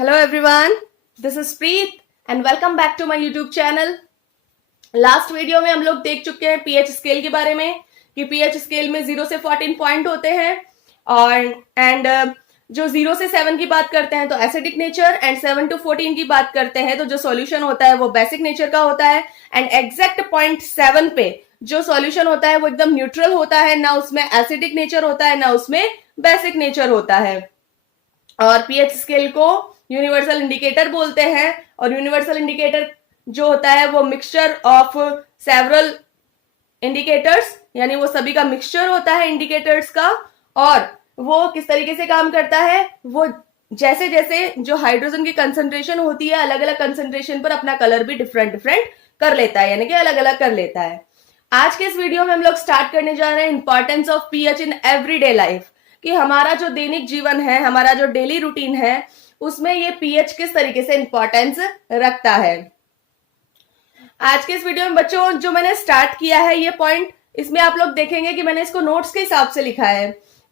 Hello everyone, this is Preet and welcome back to my YouTube channel. Last video में हम लोग देख चुके हैं पीएच स्केल के बारे में कि पीएच स्केल में 0 से 14 पॉइंट होते हैं और जो 0 से 7 की बात करते हैं तो एसिडिक नेचर एंड 7 to 14 की बात करते हैं तो जो सॉल्यूशन होता है वो बेसिक नेचर का होता है एंड एग्जैक्ट पॉइंट 7 पे जो सॉल्यूशन होता है वो एकदम न्यूट्रल होता है, ना उसमें एसिडिक नेचर होता है ना उसमें बेसिक नेचर होता है। और पीएच स्केल को यूनिवर्सल इंडिकेटर बोलते हैं और यूनिवर्सल इंडिकेटर जो होता है वो मिक्सचर ऑफ सेवरल इंडिकेटर्स, यानी वो सभी का मिक्सचर होता है इंडिकेटर्स का। और वो किस तरीके से काम करता है, वो जैसे जैसे जो हाइड्रोजन की कंसंट्रेशन होती है अलग अलग कंसंट्रेशन पर अपना कलर भी डिफरेंट डिफरेंट कर लेता है, यानी कि अलग अलग कर लेता है। आज के इस वीडियो में हम लोग स्टार्ट करने जा रहे हैं importance of pH in everyday life, कि हमारा जो दैनिक जीवन है, हमारा जो डेली रूटीन है, उसमें ये पीएच किस तरीके से इंपॉर्टेंस रखता है। आज के इस वीडियो में बच्चों जो मैंने स्टार्ट किया है ये पॉइंट, इसमें आप लोग देखेंगे कि मैंने इसको नोट्स के हिसाब से लिखा है।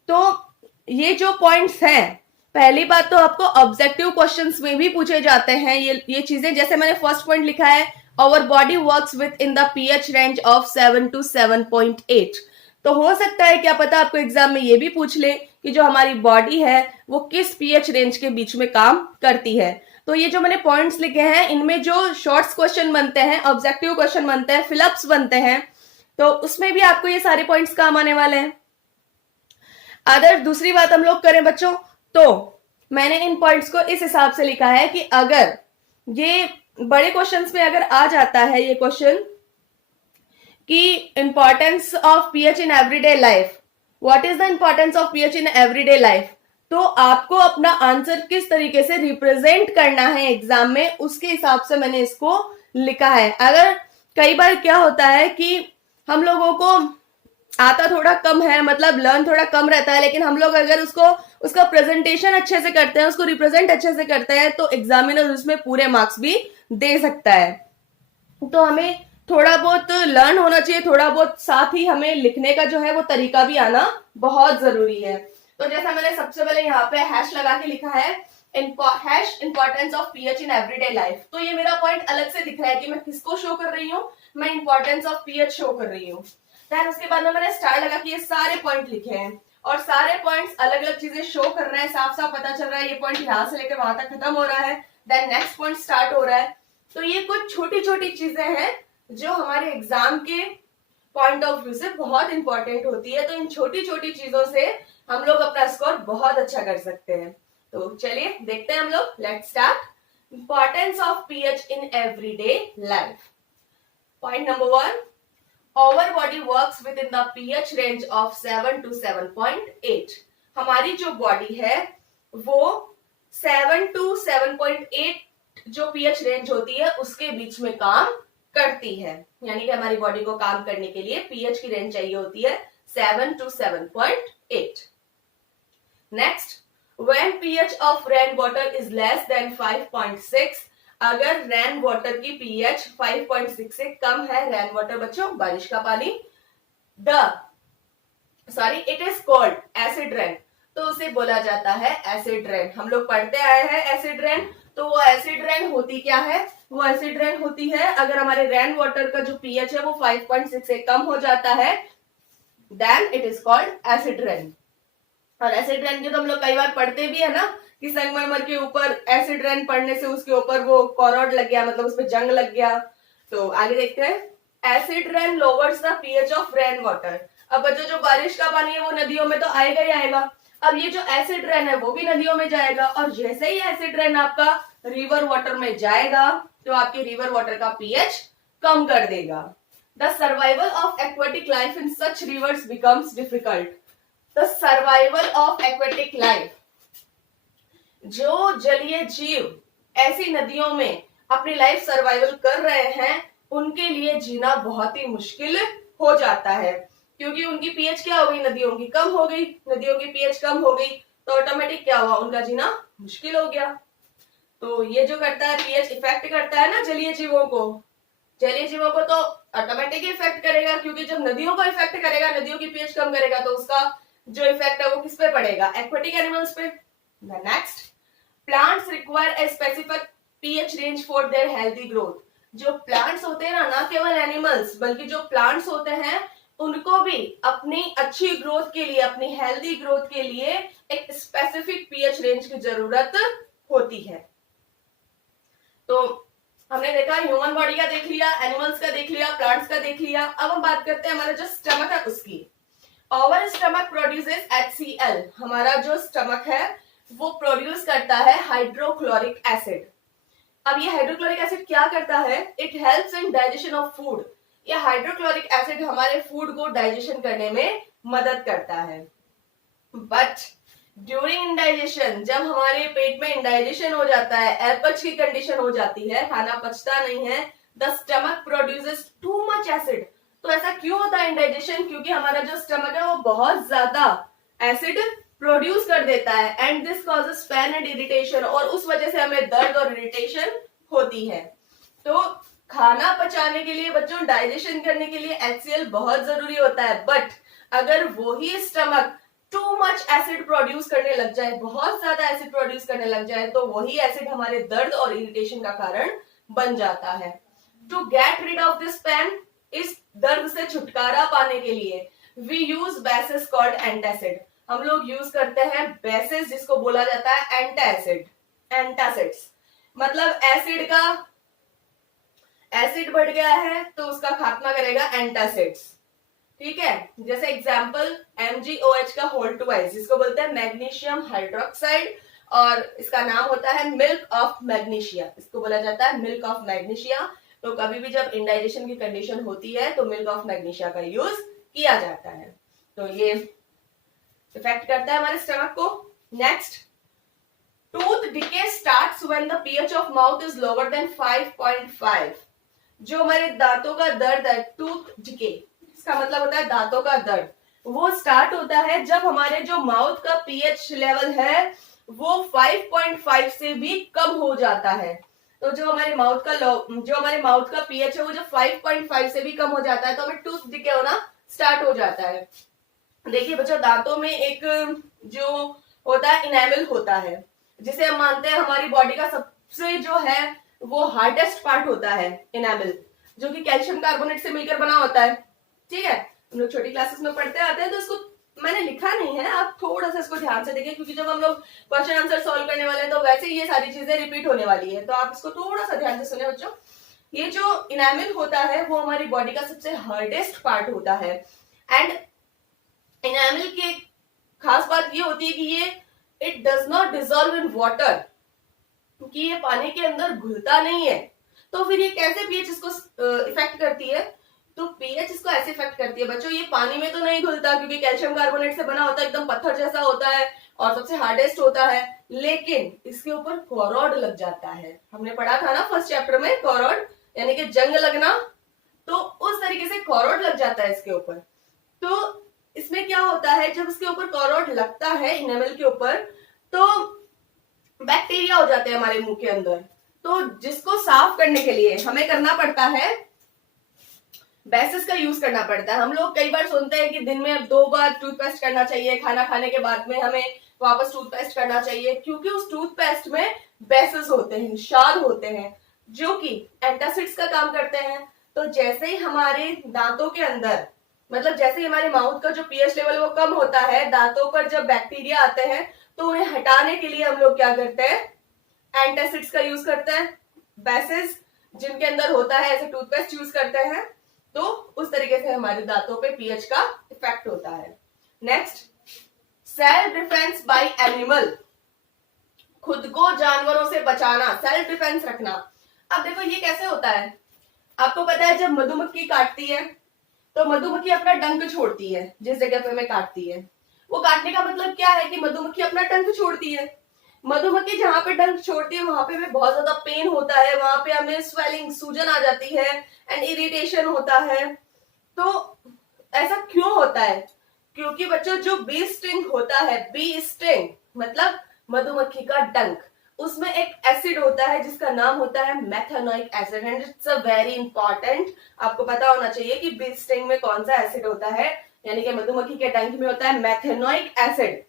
तो ये जो पॉइंट्स हैं, पहली बात तो आपको ऑब्जेक्टिव क्वेश्चंस में भी पूछे जाते हैं ये चीजें। जैसे मैंने फर्स्ट पॉइंट लिखा है, our body works within the pH range of 7 to 7.8। तो हो सकता है क्या पता आपको एग्जाम में ये भी पूछ ले कि जो हमारी बॉडी है वो किस पीएच रेंज के बीच में काम करती है। तो ये जो मैंने पॉइंट्स लिखे हैं इनमें जो शॉर्ट्स क्वेश्चन बनते हैं, ऑब्जेक्टिव क्वेश्चन बनते हैं, फिलअप्स बनते हैं, तो उसमें भी आपको ये सारे पॉइंट्स काम आने वाले हैं। अगर दूसरी बात हम लोग करें बच्चों, तो मैंने इन पॉइंट्स को इस हिसाब से लिखा है कि अगर ये बड़े क्वेश्चंस में अगर आ जाता है ये क्वेश्चन कि importance of pH in everyday life, what is the importance of pH in everyday life, तो आपको अपना आंसर किस तरीके से रिप्रेजेंट करना है एग्जाम में, उसके हिसाब से मैंने इसको लिखा है। अगर कई बार क्या होता है कि हम लोगों को आता थोड़ा कम है, मतलब लर्न थोड़ा कम रहता है, लेकिन हम लोग अगर उसका प्रेजेंटेशन अच्छे से करते हैं, उसको रिप्रेजेंट अच्छे से करते हैं, तो एग्जामिनर उसमें पूरे मार्क्स भी दे सकता है। तो हमें थोड़ा बहुत लर्न होना चाहिए, थोड़ा बहुत साथ ही हमें लिखने का जो है वो तरीका भी आना बहुत जरूरी है। तो जैसा मैंने सबसे पहले यहाँ पे हैश लगा के लिखा है, hash importance of pH in everyday life. तो ये मेरा पॉइंट अलग से दिख रहा है कि मैं किसको शो कर रही हूँ, मैं इंपॉर्टेंस ऑफ पीएच शो कर रही हूँ। देन उसके बाद में मैंने स्टार लगा के ये सारे पॉइंट लिखे हैं और सारे पॉइंट्स अलग अलग चीजें शो कर रहे हैं, साफ साफ पता चल रहा है ये पॉइंट यहाँ से लेकर वहां तक खत्म हो रहा है, देन नेक्स्ट पॉइंट स्टार्ट हो रहा है। तो ये कुछ छोटी छोटी चीजें हैं जो हमारे एग्जाम के पॉइंट ऑफ व्यू से बहुत इंपॉर्टेंट होती है। तो इन छोटी छोटी चीजों से हम लोग अपना स्कोर बहुत अच्छा कर सकते हैं। तो चलिए देखते हैं हम लोग, let's start. Importance of pH in everyday life. Point number 1, our body works within the pH range of 7 to 7.8। हमारी जो बॉडी है वो 7 to 7.8 जो पीएच रेंज होती है उसके बीच में काम करती है, यानी कि हमारी बॉडी को काम करने के लिए पीएच की रेंज चाहिए होती है 7 to 7.8। Next, when pH of rain water is less than 5.6, अगर रेन वाटर की पीएच 5.6 से कम है, रेन वाटर बच्चों बारिश का पानी, it is called acid rain, तो उसे बोला जाता है एसिड रेन। हम लोग पढ़ते आए हैं एसिड रेन। तो वो एसिड रेन होती क्या है, वो एसिड रेन होती है अगर हमारे रेन वाटर का जो पीएच है वो 5.6 से कम हो जाता है, then it is called acid rain. और एसिड रेन के तो हम लोग कई बार पढ़ते भी है ना कि संगमरमर के ऊपर एसिड रेन पड़ने से उसके ऊपर वो कोरोड लग गया, मतलब उसपे जंग लग गया। तो आगे देखते हैं, acid rain louvers the pH of rain water. अब बच्चों जो बारिश का पानी है वो नदियों में तो आएगा ही आएगा, अब ये जो एसिड रेन है वो भी नदियों में जाएगा, और जैसे ही एसिड रेन आपका रिवर वाटर में जाएगा तो आपके रिवर वाटर का पीएच कम कर देगा। The survival of aquatic life in such reverse becomes difficult. The survival of aquatic life, जो जलीय जीव ऐसी नदियों में अपनी लाइफ सर्वाइवल कर रहे हैं उनके लिए जीना बहुत ही मुश्किल हो जाता है, क्योंकि उनकी पीएच क्या हो गई, नदियों की कम हो गई, नदियों की पीएच कम हो गई तो ऑटोमेटिक क्या हुआ, उनका जीना मुश्किल हो गया। तो ये जो करता है पीएच इफेक्ट करता है ना जलीय जीवों को, जलीय जीवों को तो ऑटोमेटिक इफेक्ट करेगा, क्योंकि जब नदियों को इफेक्ट करेगा, नदियों की पीएच कम करेगा, तो उसका जो इफेक्ट है वो किस पे पड़ेगा, एक्वेटिक एनिमल्स पे। Next, plants require a specific pH range for their healthy growth. जो प्लांट्स होते हैं ना केवल एनिमल्स बल्कि जो प्लांट्स होते हैं उनको भी अपनी अच्छी ग्रोथ के लिए, अपनी हेल्दी ग्रोथ के लिए एक स्पेसिफिक पीएच रेंज की जरूरत होती है। तो हमने देखा ह्यूमन बॉडी का देख लिया, एनिमल्स का देख लिया, प्लांट्स का देख लिया। अब हम बात करते हैं हमारा जो स्टमक है उसकी। Our stomach produces HCl। हमारा जो स्टमक है वो प्रोड्यूस करता है हाइड्रोक्लोरिक एसिड। अब ये हाइड्रोक्लोरिक एसिड क्या करता है? It helps in digestion of food. ये हाइड्रोक्लोरिक एसिड हमारे फूड को डाइजेशन करने में मदद करता है। बट ड्यूरिंग इंडाइजेशन, जब हमारे पेट में इंडाइजेशन हो जाता है, अपच की कंडीशन हो जाती है, खाना पचता नहीं है, the stomach produces too much acid. तो ऐसा क्यों होता है इंडाइजेशन? क्योंकि हमारा जो स्टमक है वो बहुत ज्यादा एसिड प्रोड्यूस कर देता है and this causes pain and irritation, और उस वजह से हमें दर्द और इरिटेशन होती है। तो खाना पचाने के लिए बच्चों, डाइजेशन करने के लिए HCl बहुत जरूरी होता है। बट अगर वही stomach too much acid produce करने लग जाए, बहुत ज्यादा एसिड प्रोड्यूस करने लग जाए, तो वही एसिड हमारे दर्द और इरिटेशन का कारण बन जाता है। To get rid of this pain, इस दर्द से छुटकारा पाने के लिए we use bases called antacid. हम लोग यूज करते हैं बेसिस, जिसको बोला जाता है एंटासिड, एंटासिड्स। मतलब एसिड का, एसिड बढ़ गया है तो उसका खात्मा करेगा एंटासिड्स। ठीक है, जैसे एग्जांपल MgOH का होल ट्वाइस, जिसको बोलते हैं मैग्नीशियम हाइड्रोक्साइड, और इसका नाम होता है मिल्क ऑफ मैग्नीशिया। इसको बोला जाता है मिल्क ऑफ मैग्नीशिया। तो कभी भी जब इंडाइजेशन की कंडीशन होती है तो मिल्क ऑफ मैग्नीशिया का यूज किया जाता है। तो ये इफेक्ट करता है हमारे स्टमक को। Next, tooth decay starts when the pH of mouth is lower than 5.5। जो हमारे दांतों का दर्द है, टूथ डिके, इसका मतलब होता है दांतों का दर्द, वो स्टार्ट होता है जब हमारे जो माउथ का पीएच लेवल है वो 5.5 से भी कम हो जाता है। तो जो हमारे माउथ का पीएच है वो जो 5.5 से भी कम हो जाता है तो हमें टूथ डिके होना स्टार्ट हो जाता है। देखिए बच्चों, दांतों में एक जो होता है इनेमल होता है, जिसे हम मानते हैं हमारी बॉडी का सबसे जो है वो हार्डेस्ट पार्ट होता है इनेमल, जो कि कैल्शियम कार्बोनेट से मिलकर बना होता है। ठीक है, हम लोग छोटी क्लासेस में पढ़ते आते हैं, तो इसको मैंने लिखा नहीं है, आप थोड़ा सा इसको ध्यान से देखें, क्योंकि जब हम लोग क्वेश्चन आंसर सॉल्व करने वाले हैं तो वैसे ही ये सारी चीजें रिपीट होने वाली है। तो आप इसको थोड़ा सा ध्यान से सुने बच्चों। ये जो इनेमल होता है वो हमारी बॉडी का सबसे हार्डेस्ट पार्ट होता है। एंड इनेमल की खास बात ये होती है कि ये it does not dissolve in water, क्योंकि ये पानी के अंदर घुलता नहीं है। तो फिर ये कैसे पीएच इसको इफेक्ट करती है? तो पीएच इसको ऐसे इफेक्ट करती है बच्चों, ये पानी में तो नहीं घुलता क्योंकि कैल्शियम कार्बोनेट से बना होता है, एकदम पत्थर जैसा होता है और सबसे हार्डेस्ट होता है, लेकिन इसके ऊपर कोरॉड लग जाता है। हमने पढ़ा था ना फर्स्ट चैप्टर में, कोरॉड यानी कि जंग लगना, तो उस तरीके से कोरॉड लग जाता है इसके ऊपर। तो इसमें क्या होता है, जब इसके ऊपर कोरॉड लगता है इनेमल के ऊपर, तो बैक्टीरिया हो जाते हैं हमारे मुंह के अंदर। तो जिसको साफ करने के लिए हमें करना पड़ता है, बेसिस का यूज करना पड़ता है। हम लोग कई बार सुनते हैं कि दिन में 2 बार टूथपेस्ट करना चाहिए, खाना खाने के बाद में हमें वापस टूथपेस्ट करना चाहिए, क्योंकि उस टूथपेस्ट में बेसिस होते हैं, क्षार होते हैं, जो कि एंटासिड्स का काम करते हैं। तो जैसे ही हमारे दांतों के अंदर, मतलब जैसे ही हमारे माउथ का जो पीएच लेवल वो कम होता है, दांतों पर जब बैक्टीरिया आते हैं तो उन्हें हटाने के लिए हम लोग क्या करते हैं, एंटासिड्स का यूज करते हैं। बेसिस जिनके अंदर होता है ऐसे टूथपेस्ट यूज करते हैं। तो उस तरीके से हमारे दांतों पे पीएच का इफेक्ट होता है। Next, self defence bye animal, खुद को जानवरों से बचाना, सेल्फ डिफेंस रखना। अब देखो ये कैसे होता है, आपको पता है जब मधुमक्खी काटती है तो मधुमक्खी अपना डंक छोड़ती है जिस जगह पे हमें काटती है। वो काटने का मतलब क्या है कि मधुमक्खी अपना डंक छोड़ती है। मधुमक्खी जहां पे डंक छोड़ती है वहां पे हमें बहुत ज्यादा पेन होता है, वहां पे हमें स्वेलिंग, सूजन आ जाती है एंड इरिटेशन होता है। तो ऐसा क्यों होता है? क्योंकि बच्चों जो बी स्टिंग होता है, बी स्टिंग मतलब मधुमक्खी का डंक, उसमें एक एसिड होता है जिसका नाम होता है methanoic acid and it's a very important. आपको पता होना चाहिए कि बी स्टिंग में कौन सा एसिड होता है, यानी कि मधुमक्खी के डंक में होता है मेथेनोइक एसिड।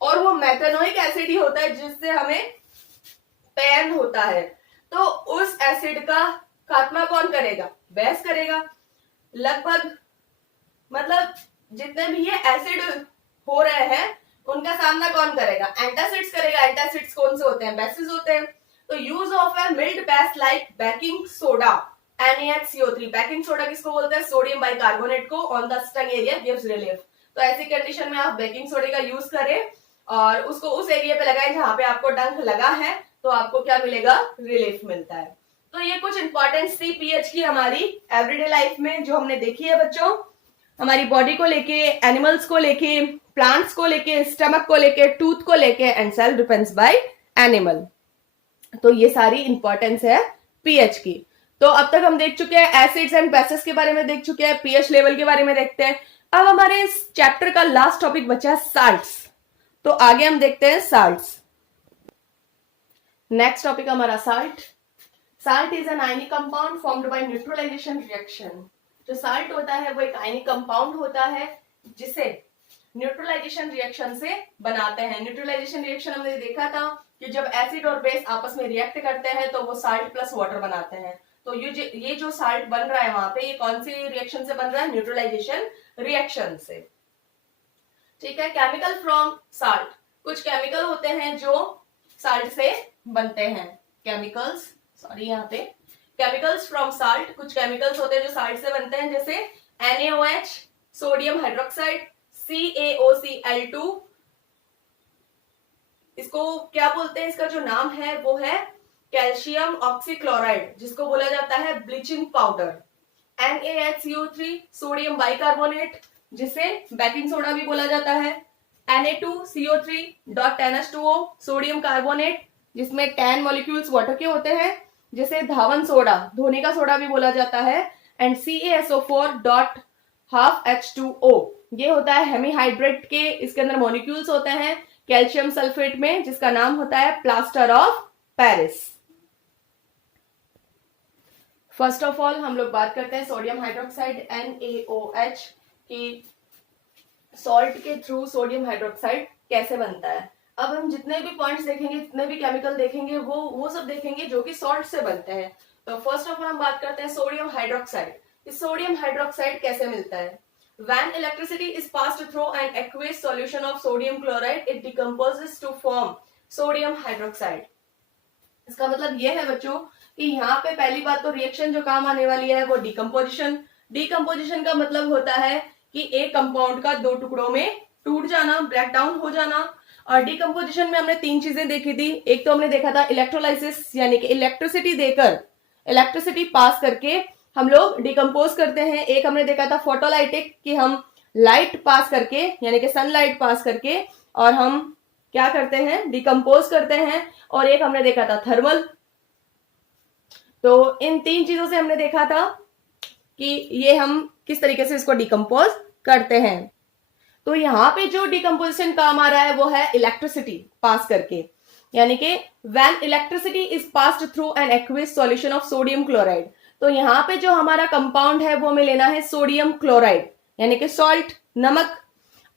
और वो मेथेनोइक एसिड ही होता है जिससे हमें पेन होता है। तो उस एसिड का खात्मा कौन करेगा? बेस करेगा। लगभग मतलब जितने भी ये एसिड हो रहे हैं उनका सामना कौन करेगा? एंटासिड्स करेगा। एंटासिड्स कौन से होते हैं? बेसिस होते हैं। तो use of a mild base like baking soda NaHCO3। Baking soda किसको बोलते हैं? सोडियम बाइकार्बोनेट को। On the stung area gives relief. तो ऐसी कंडीशन में आप बेकिंग सोडे का यूज करें और उसको उस एरिया पे लगाएं जहां पे आपको डंक लगा है, तो आपको क्या मिलेगा? रिलीफ मिलता है। तो ये कुछ इंपॉर्टेंस थी पीएच की हमारी एवरीडे लाइफ में जो हमने देखी है बच्चों, हमारी बॉडी को लेके, एनिमल्स को लेके, प्लांट्स को लेके, स्टमक को लेके, टूथ को लेके and cell depends by animal. तो ये सारी इंपॉर्टेंस है पीएच की। तो अब तक हम देख चुके हैं एसिड्स एंड बेसिस के बारे में, देख चुके हैं पीएच लेवल के बारे में देखते हैं। अब हमारे इस चैप्टर का लास्ट टॉपिक बचा है साल्ट्स। तो आगे हम देखते हैं साल्ट्स। नेक्स्ट टॉपिक हमारा salt. Salt is an ionic compound formed by neutralization reaction. जो साल्ट होता है वो एक आयनिक कंपाउंड होता है जिसे न्यूट्रलाइजेशन रिएक्शन से बनाते हैं। न्यूट्रलाइजेशन रिएक्शन हमने देखा था कि जब एसिड और बेस आपस में रिएक्ट करते हैं तो वो साल्ट प्लस वाटर बनाते हैं। तो ये जो साल्ट बन रहा है वहां पे, ये कौन सी रिएक्शन से बन रहा है? न्यूट्रलाइजेशन रिएक्शन से। ठीक है। केमिकल फ्रॉम साल्ट, कुछ केमिकल होते हैं जो साल्ट से बनते हैं। केमिकल्स, सॉरी यहाँ पे केमिकल्स फ्रॉम साल्ट, कुछ केमिकल्स होते हैं जो साल्ट से बनते हैं, जैसे NaOH, सोडियम हाइड्रोक्साइड, CaOCl2। इसको क्या बोलते हैं? इसका जो नाम है वो है कैल्शियम ऑक्सीक्लोराइड, जिसको बोला जाता है bleaching powder. NaHCO3, sodium bicarbonate, जिसे बेकिंग सोडा भी बोला जाता है। Na2CO3.NH2O, सोडियम कार्बोनेट, जिसमें 10 मॉलिक्यूल्स वाटर के होते हैं, जिसे धावन सोडा, धोने का सोडा भी बोला जाता है। एंड CaSO4.12H2O, ये होता है हेमीहाइड्रेट के, इसके अंदर मॉलिक्यूल्स होते हैं कैल्शियम सल्फेट में, जिसका नाम होता है plaster of Paris. First of all हम लोग बात करते हैं सोडियम हाइड्रोक्साइड NaOH की। सॉल्ट के थ्रू सोडियम हाइड्रोक्साइड कैसे बनता है? अब हम जितने भी पॉइंट्स देखेंगे, जितने भी केमिकल देखेंगे, वो सब देखेंगे जो कि सॉल्ट से बनते हैं। तो फर्स्ट ऑफ ऑल हम बात करते हैं सोडियम हाइड्रोक्साइड। इस सोडियम हाइड्रोक्साइड कैसे मिलता है? When electricity is passed through an aqueous solution of sodium chloride, it decomposes to form sodium hydroxide। इसका मतलब यह है बच्चों कि यहाँ पे पहली बात तो रिएक्शन जो काम आने वाली है वो डिकम्पोजिशन। डिकम्पोजिशन का मतलब होता है कि एक कंपाउंड का दो टुकड़ों में टूट जाना, ब्रेक डाउन हो जाना। और डिकम्पोजिशन में हमने तीन चीजें देखी थी। एक तो हमने देखा था इलेक्ट्रोलाइसिस, यानी कि इलेक्ट्रिसिटी देकर, इलेक्ट्रिसिटी पास करके हम लोग डिकम्पोज करते हैं। एक हमने देखा था फोटोलाइटिक, कि हम लाइट पास करके, यानी कि सनलाइट पास करके, और हम क्या करते हैं? डिकम्पोज करते हैं। और एक हमने देखा था थर्मल। तो इन तीन चीजों से हमने देखा था कि ये हम किस तरीके से इसको डिकम्पोज करते हैं। तो यहाँ पे जो डिकम्पोजिशन काम आ रहा है वो है इलेक्ट्रिसिटी पास करके, यानी कि when electricity is passed through an aqueous solution of sodium chloride. तो यहाँ पे जो हमारा कंपाउंड है वो हमें लेना है सोडियम क्लोराइड, यानी कि सॉल्ट, नमक।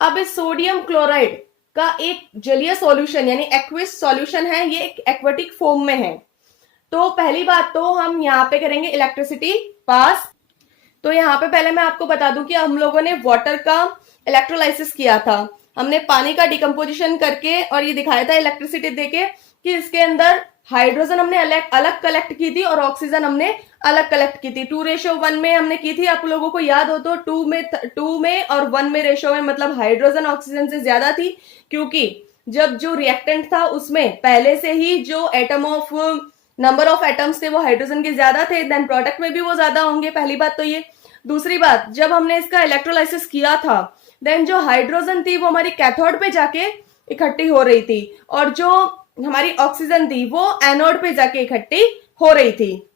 अब इस सोडियम क्लोराइड का एक जलीय सॉल्यूशन यानी एक्वियस सॉल्यूशन है, ये एक एक्वेटिक फॉर्म में है। तो पहली बात तो हम यहाँ पे करेंगे इलेक्ट्रिसिटी पास। तो यहाँ पे पहले मैं आपको बता दूं कि हम लोगों ने वाटर का इलेक्ट्रोलाइसिस किया था। हमने पानी का डिकम्पोजिशन करके और ये दिखाया था इलेक्ट्रिसिटी देके कि इसके अंदर हाइड्रोजन हमने अलग कलेक्ट की थी और ऑक्सीजन हमने अलग कलेक्ट की थी। 2:1 में हमने की थी, आप लोगों को याद हो तो 2 में और 1 में रेशो में, मतलब हाइड्रोजन ऑक्सीजन से ज्यादा थी, क्योंकि जब जो रिएक्टेंट था उसमें पहले से ही जो नंबर ऑफ एटम्स थे वो हाइड्रोजन के ज्यादा थे, देन प्रोडक्ट में भी वो ज्यादा होंगे। पहली बात तो ये। दूसरी बात, जब हमने इसका इलेक्ट्रोलाइसिस किया था देन जो हाइड्रोजन थी वो हमारी कैथोड पे जाके इकट्ठी हो रही थी और जो हमारी ऑक्सीजन थी वो एनोड पे जाके इकट्ठी हो रही थी।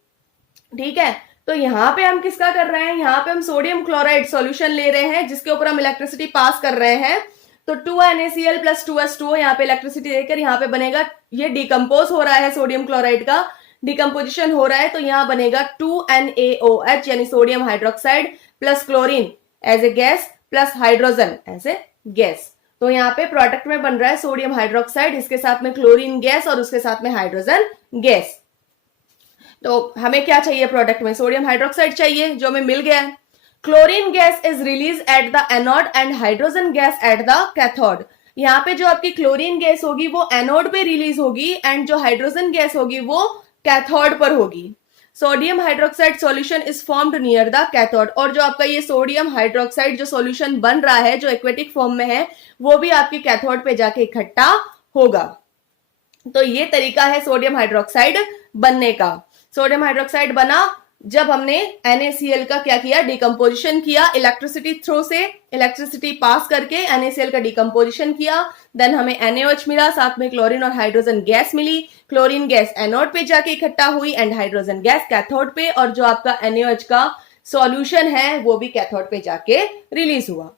ठीक है। तो यहाँ पे हम किसका कर रहे हैं? यहाँ पे हम सोडियम क्लोराइड सॉल्यूशन ले रहे हैं जिसके ऊपर हम इलेक्ट्रिसिटी पास कर रहे हैं। तो 2NaCl + 2H2O यहाँ पे इलेक्ट्रिसिटी देकर यहाँ पे बनेगा, ये डिकम्पोज हो रहा है, सोडियम क्लोराइड का डिकम्पोजिशन हो रहा है। तो यहाँ बनेगा 2NaOH यानी sodium hydroxide plus chlorine as a gas plus hydrogen as a gas. तो यहाँ पे प्रोडक्ट में बन रहा है सोडियम हाइड्रोक्साइड, इसके साथ में क्लोरीन गैस और उसके साथ में हाइड्रोजन गैस। तो हमें क्या चाहिए प्रोडक्ट में? सोडियम हाइड्रोक्साइड चाहिए, जो हमें मिल गया है। Chlorine gas is release at the anode and hydrogen gas at the cathode. यहाँ पे जो आपकी क्लोरीन गैस होगी वो एनोड पे रिलीज होगी एंड जो हाइड्रोजन गैस होगी वो कैथोड पर होगी। Sodium hydroxide solution is formed near the cathode, और जो आपका ये सोडियम हाइड्रोक्साइड जो सॉल्यूशन बन रहा है जो एक्वेटिक फॉर्म में है वो भी आपकी कैथोड पे जाके इकट्ठा होगा। तो ये तरीका है सोडियम हाइड्रोक्साइड बनने का। सोडियम हाइड्रोक्साइड बना जब हमने NaCl का क्या किया? डिकम्पोजिशन किया इलेक्ट्रिसिटी थ्रू से, इलेक्ट्रिसिटी पास करके NaCl का डिकम्पोजिशन किया, देन हमें NaOH मिला, साथ में क्लोरीन और हाइड्रोजन गैस मिली। क्लोरीन गैस एनोड पे जाके इकट्ठा हुई एंड हाइड्रोजन गैस कैथोड पे, और जो आपका NaOH का सॉल्यूशन है वो भी कैथोड पे जाके रिलीज हुआ।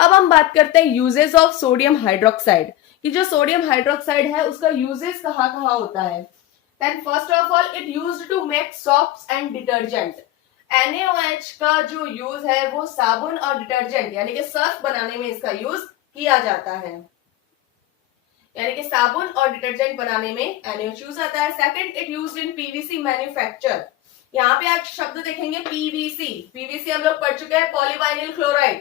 अब हम बात करते हैं यूजेस ऑफ सोडियम हाइड्रोक्साइड, कि जो सोडियम हाइड्रोक्साइड है उसका यूजेस कहाँ कहाँ होता है। Then first of all it used to make soaps and detergent। NaOH का जो यूज है वो साबुन और डिटर्जेंट यानी कि सर्फ बनाने में इसका यूज किया जाता है, यानी कि साबुन और डिटर्जेंट बनाने में NaOH यूज आता है। Second, it used in PVC manufacture. यहाँ पे आप शब्द देखेंगे PVC हम लोग पढ़ चुके हैं, पॉलीवाइनिल क्लोराइड।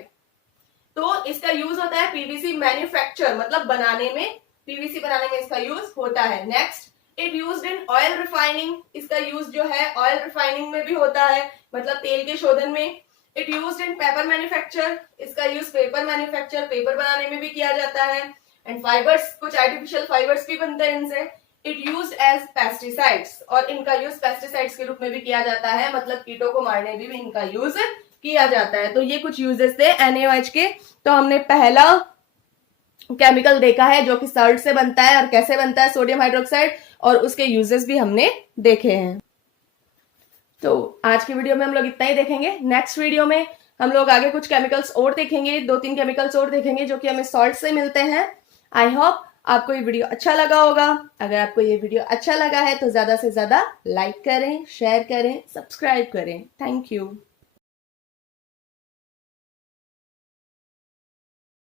तो इसका यूज होता है PVC मैन्युफैक्चर, मतलब बनाने में, PVC बनाने में इसका यूज होता है। Next, it used in oil refining. इसका यूज जो है ऑयल रिफाइनिंग में भी होता है, मतलब तेल के शोधन में। It used in paper manufacture. इसका यूज पेपर मैन्युफैक्चर, पेपर बनाने में भी किया जाता है। एंड फाइबर्स, कुछ आर्टिफिशियल फाइबर्स भी बनते हैं इनसे। इट यूज्ड एज पेस्टिसाइड्स, और इनका यूज पेस्टिसाइड्स के रूप में भी किया जाता है, मतलब कीटों को मारने में भी इनका यूज किया जाता है। तो ये कुछ यूजेस थे NaOH के। तो हमने पहला केमिकल देखा है जो कि सॉल्ट से बनता है और कैसे बनता है सोडियम हाइड्रोक्साइड, और उसके यूजेस भी हमने देखे हैं। तो आज की वीडियो में हम लोग इतना ही देखेंगे। नेक्स्ट वीडियो में हम लोग आगे कुछ केमिकल्स और देखेंगे, 2-3 केमिकल्स और देखेंगे जो कि हमें सॉल्ट से मिलते हैं। आई होप आपको ये वीडियो अच्छा लगा होगा। अगर आपको ये वीडियो अच्छा लगा है तो ज्यादा से ज्यादा लाइक करें, शेयर करें, सब्सक्राइब करें। Thank you.